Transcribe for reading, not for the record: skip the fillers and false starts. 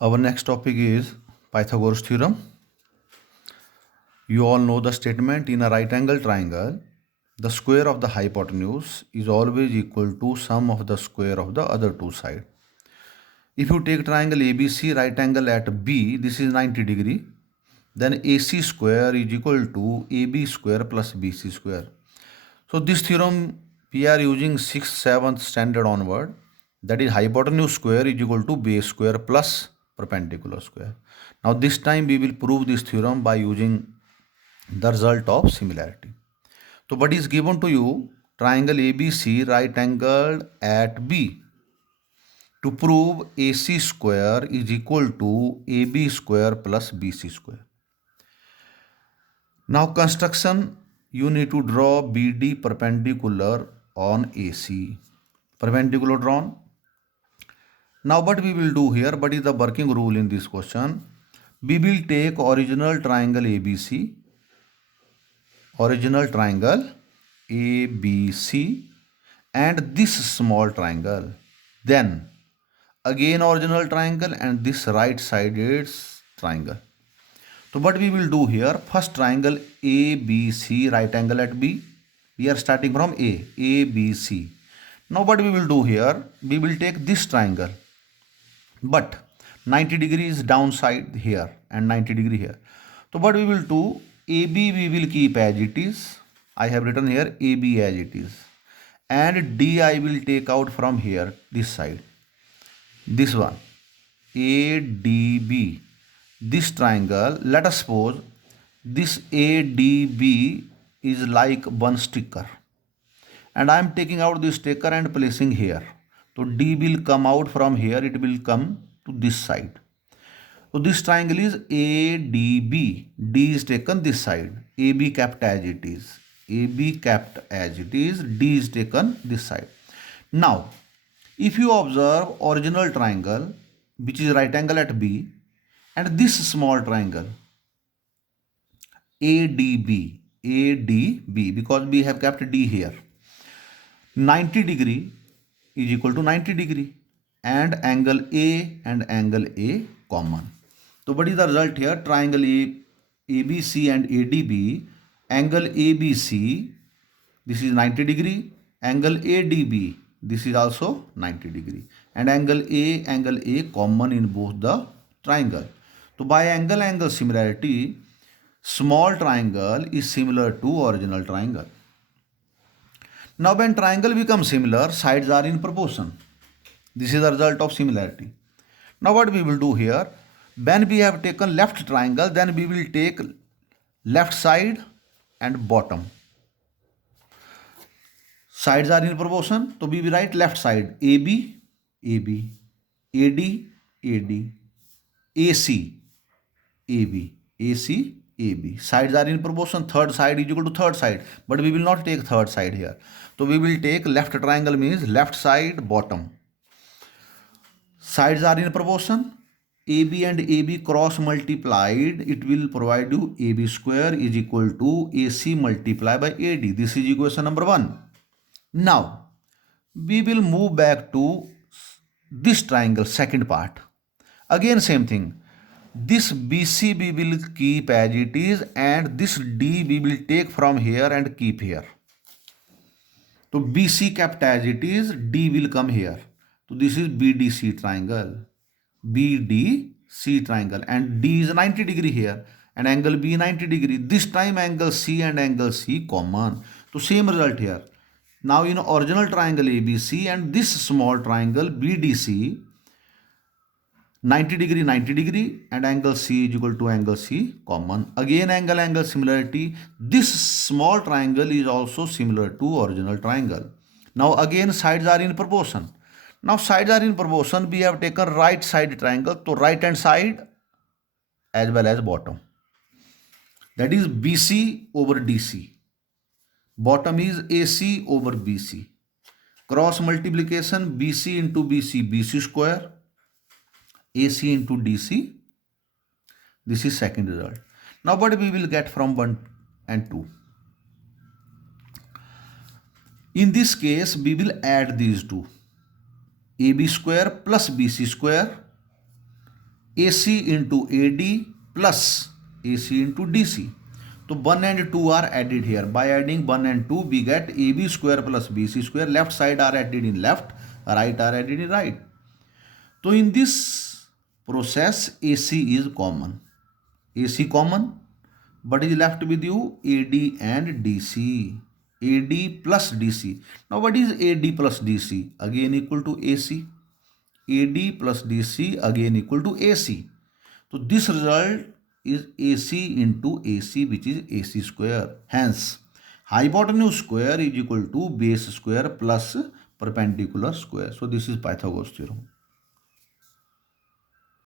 Our next topic is Pythagoras theorem. You all know the statement in a right angle triangle, the square of the hypotenuse is always equal to sum of the square of the other two sides. If you take triangle ABC right angle at B, this is 90 degree, then AC square is equal to AB square plus BC square. So this theorem we are using 6th, 7th standard onward, that is hypotenuse square is equal to base square plus perpendicular square. Now this time we will prove this theorem by using the result of similarity. So what is given to you? Triangle ABC right angled at B. To prove AC square is equal to AB square plus BC square. Now construction, you need to draw BD perpendicular on AC. Perpendicular drawn. Now what we will do here, what is the working rule in this question? We will take original triangle ABC, and this small triangle. Then again original triangle and this right sided triangle. So what we will do here, first triangle ABC right angle at B. We are starting from ABC. Now what we will do here, we will take this triangle, but 90 degrees downside here and 90 degree here. So what we will do, AB we will keep as it is. I have written here AB as it is, and D I will take out from here, this side, this one, ADB. This triangle, let us suppose this ADB is like one sticker, and I am taking out this sticker and placing here. So D will come out from here, it will come to this side. So this triangle is ADB. D is taken this side. AB kept as it is. AB kept as it is. D is taken this side. Now, if you observe original triangle, which is right angle at B, and this small triangle, ADB, because we have kept D here, 90 degree is equal to 90 degree, and angle A common. So what is the result here? Triangle ABC and ADB, angle ABC, this is 90 degree, angle ADB, this is also 90 degree, and angle A common in both the triangle. So by angle similarity, small triangle is similar to original triangle. Now when triangle becomes similar, sides are in proportion. This is the result of similarity. Now what we will do here, when we have taken left triangle, then we will take left side and bottom. Sides are in proportion, so we will write left side AB, AD, AC, AB. Sides are in proportion. Third side is equal to third side, but we will not take third side here. So we will take left triangle means left side bottom. Sides are in proportion. AB and AB cross multiplied, it will provide you AB square is equal to AC multiplied by AD. This is equation number 1. Now we will move back to this triangle, second part. Again same thing. This BC we will keep as it is, and this D we will take from here and keep here. So BC kept as it is, D will come here. So this is BDC triangle. BDC triangle, and D is 90 degree here, and angle B 90 degree. This time angle C and angle C common. So same result here. Now in original triangle ABC and this small triangle BDC, 90 degree, and angle C is equal to angle C common. Again angle similarity. This small triangle is also similar to original triangle. Now again sides are in proportion. Now sides are in proportion, we have taken right side triangle, so right hand side as well as bottom. That is BC over DC. Bottom is AC over BC. Cross multiplication, BC into BC, BC square, AC into DC. This is second result. Now what we will get from 1 and 2? In this case, we will add these two. AB square plus BC square, AC into AD plus AC into DC. So 1 and 2 are added here. By adding 1 and 2, we get AB square plus BC square. Left side are added in left, right are added in right. So in this process, AC is common. AC common. What is left with you? AD and DC. AD plus DC. Now what is AD plus DC? Again equal to AC. AD plus DC again equal to AC. So this result is AC into AC, which is AC square. Hence, hypotenuse square is equal to base square plus perpendicular square. So this is Pythagoras theorem.